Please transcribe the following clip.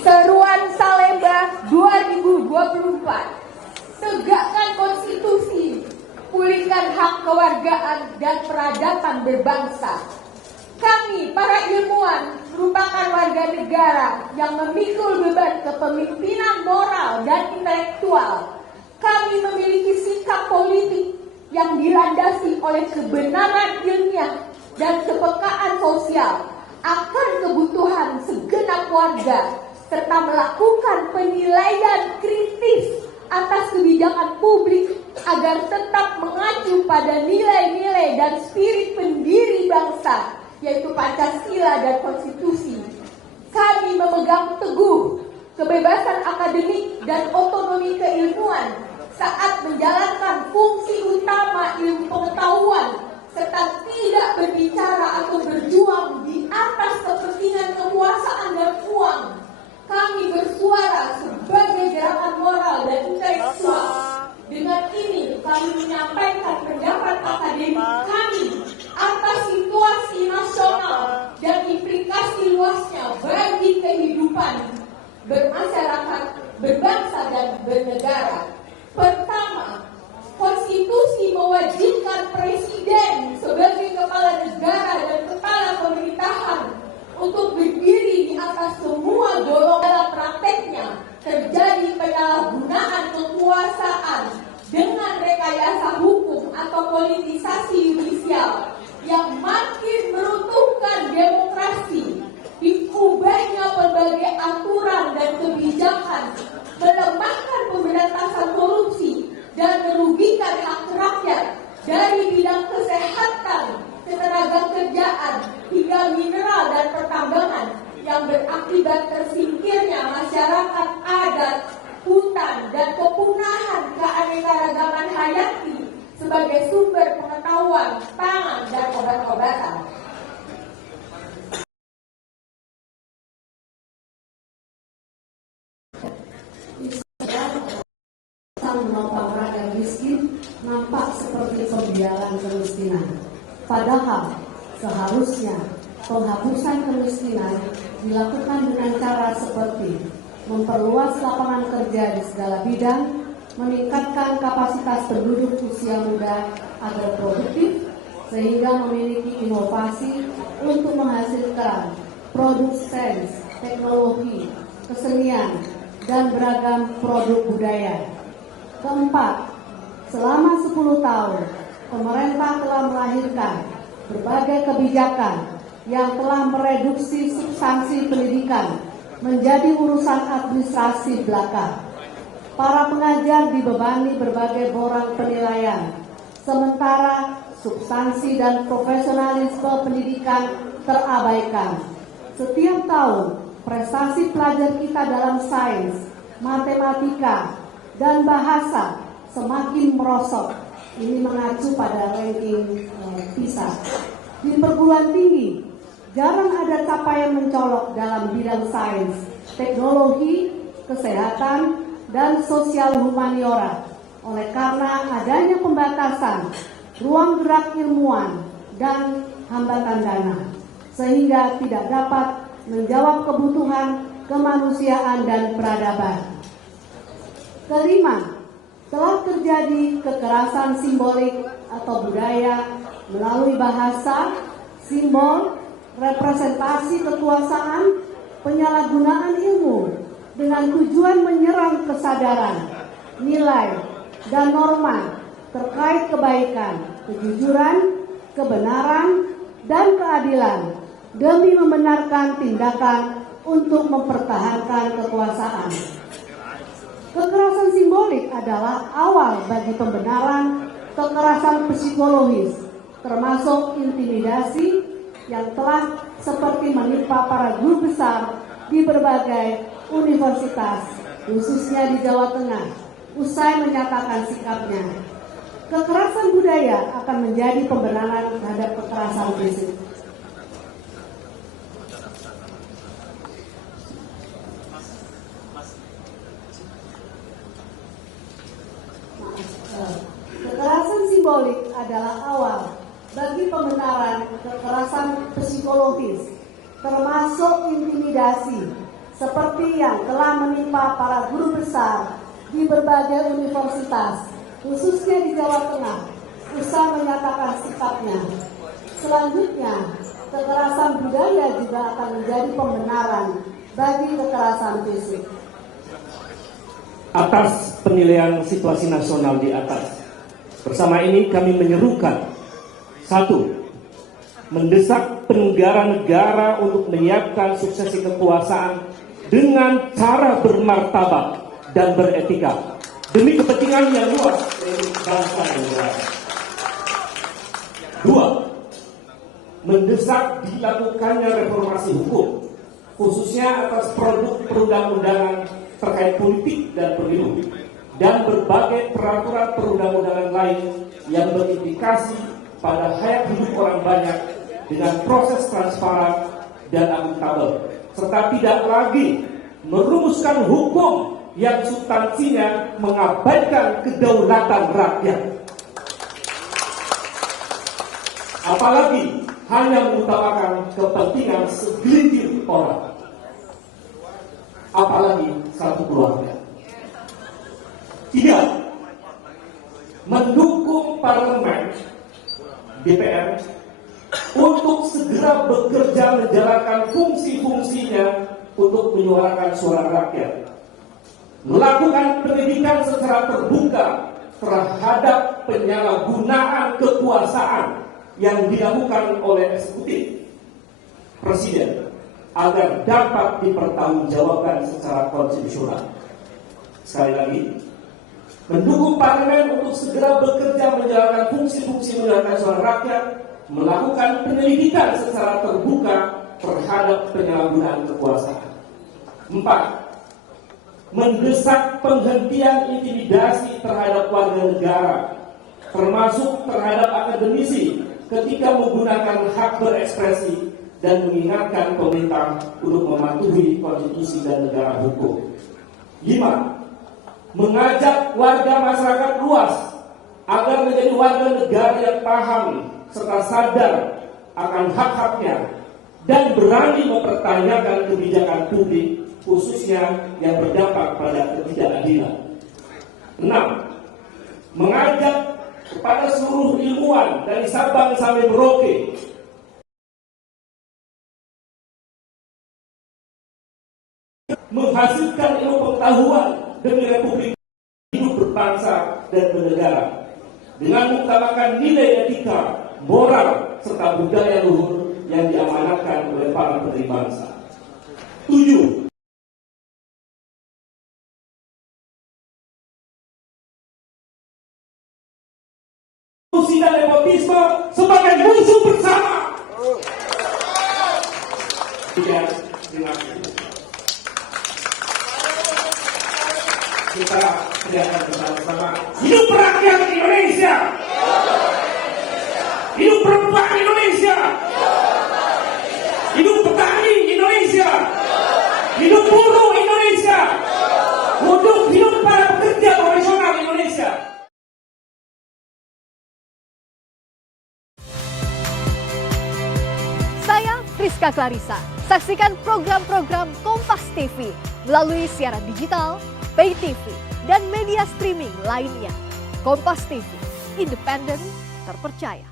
Seruan Salemba 2024. Tegakkan konstitusi, pulihkan hak kewargaan dan peradaban berbangsa. Kami, para ilmuwan, merupakan warga negara yang memikul beban kepemimpinan moral dan intelektual. Kami memiliki sikap politik yang dilandasi oleh kebenaran ilmiah dan kepekaan sosial akan kebutuhan segenap warga, serta melakukan penilaian kritis atas kebijakan publik agar tetap mengacu pada nilai-nilai dan spirit pendiri bangsa, yaitu Pancasila dan Konstitusi. Kami memegang teguh kebebasan akademik dan otonomi keilmuan saat menjalankan fungsi utama ilmu pengetahuan, serta tidak berbicara atau berjuang di atas kepentingan kekuasaan dan uang. Kami bersuara sebagai gerakan moral dan intelektual. Dengan ini kami menyampaikan pendapat akademik kami atas situasi nasional dan implikasi luasnya bagi kehidupan bermasyarakat, berbangsa dan bernegara. Pertama, konstitusi mewajibkan presiden sebagai kepala negara dan kepala pemerintahan untuk berdiri di atas semua golongan. Dalam prakteknya terjadi penyalahgunaan kekuasaan dengan rekayasa hukum atau politisasi yudisial yang makin meruntuhkan demokrasi. Diubahnya berbagai aturan dan kebijakan, melemahkan pemberantasan korupsi dan merugikan hak rakyat dari bidang kesehatan, ketenagakerjaan hingga mineral dan pertambangan, yang berakibat tersingkirnya masyarakat adat, hutan, dan kepunahan keanekaragaman hayati sebagai sumber pengetahuan, pangan, dan obat-obatan. Menopang rakyat miskin nampak seperti pembiaran kemiskinan. Padahal seharusnya penghapusan kemiskinan dilakukan dengan cara seperti memperluas lapangan kerja di segala bidang, meningkatkan kapasitas penduduk usia muda agar produktif, sehingga memiliki inovasi untuk menghasilkan produk sains, teknologi, kesenian, dan beragam produk budaya. Keempat, selama 10 tahun, pemerintah telah melahirkan berbagai kebijakan yang telah mereduksi substansi pendidikan menjadi urusan administrasi belaka. Para pengajar dibebani berbagai borang penilaian, sementara substansi dan profesionalisme pendidikan terabaikan. Setiap tahun, prestasi pelajar kita dalam sains, matematika, dan bahasa semakin merosot. Ini mengacu pada ranking PISA. Di perguruan tinggi, jarang ada capaian mencolok dalam bidang sains, teknologi, kesehatan, dan sosial humaniora. Oleh karena adanya pembatasan ruang gerak ilmuwan dan hambatan dana, sehingga tidak dapat menjawab kebutuhan kemanusiaan dan peradaban. Kelima, telah terjadi kekerasan simbolik atau budaya melalui bahasa, simbol, representasi kekuasaan, penyalahgunaan ilmu dengan tujuan menyerang kesadaran, nilai, dan norma terkait kebaikan, kejujuran, kebenaran, dan keadilan demi membenarkan tindakan untuk mempertahankan kekuasaan. Kekerasan simbolik adalah awal bagi pembenaran kekerasan psikologis, termasuk intimidasi yang telah seperti menimpa para guru besar di berbagai universitas, khususnya di Jawa Tengah, usai menyatakan sikapnya. Kekerasan budaya akan menjadi pembenaran terhadap kekerasan fisik. Kekerasan simbolik adalah awal bagi pembenaran kekerasan psikologis, termasuk intimidasi, seperti yang telah menimpa para guru besar di berbagai universitas, khususnya di Jawa Tengah, usai menyatakan sikapnya. Selanjutnya, kekerasan budaya juga akan menjadi pembenaran bagi kekerasan fisik. Atas penilaian situasi nasional di atas, bersama ini kami menyerukan: 1. Mendesak negara-negara untuk menyiapkan suksesi kekuasaan dengan cara bermartabat dan beretika demi kepentingan yang luas dari bangsa dan negara. 2. Mendesak dilakukannya reformasi hukum, khususnya atas produk perundang-undangan terkait politik dan pemilu, dan berbagai peraturan perundang-undangan lain yang berimplikasi pada hayat hidup orang banyak dengan proses transparan dan akuntabel, serta tidak lagi merumuskan hukum yang substansinya mengabaikan kedaulatan rakyat, apalagi hanya mengutamakan kepentingan segelintir orang, apalagi satu keluarga. 3. Mendukung parlemen DPR untuk segera bekerja menjalankan fungsi-fungsinya untuk menyuarakan suara rakyat, melakukan pendidikan secara terbuka terhadap penyalahgunaan kekuasaan yang dilakukan oleh eksekutif presiden agar dapat dipertanggungjawabkan secara konstitusional. Sekali lagi, mendukung parlemen untuk segera bekerja menjalankan fungsi-fungsi menyuarakan suara rakyat, melakukan penyelidikan secara terbuka terhadap penyalahgunaan kekuasaan. 4. Mendesak penghentian intimidasi terhadap warga negara, termasuk terhadap akademisi ketika menggunakan hak berekspresi, dan mengingatkan pemerintah untuk mematuhi konstitusi dan negara hukum. 5. Mengajak warga masyarakat luas agar menjadi warga negara yang paham serta sadar akan hak-haknya dan berani mempertanyakan kebijakan publik, khususnya yang berdampak pada ketidakadilan. 6. Mengajak kepada seluruh ilmuwan dari Sabang sampai Merauke menghasilkan ilmu pengetahuan demi Republik hidup berbangsa dan bernegara dengan mengutamakan nilai etika, moral, serta budaya luhur yang diamanatkan oleh para pendiri bangsa. 7. Korupsi dan nepotisme sebagai musuh bersama. Terima kasih. Kita teriakan bersama-sama: hidup rakyat Indonesia, hidup perempuan Indonesia, hidup petani Indonesia, hidup buruh Indonesia, hidup para pekerja profesional Indonesia. Saya Friska Clarissa. Saksikan program-program Kompas TV melalui siaran digital, pay TV, dan media streaming lainnya. Kompas TV, independen, terpercaya.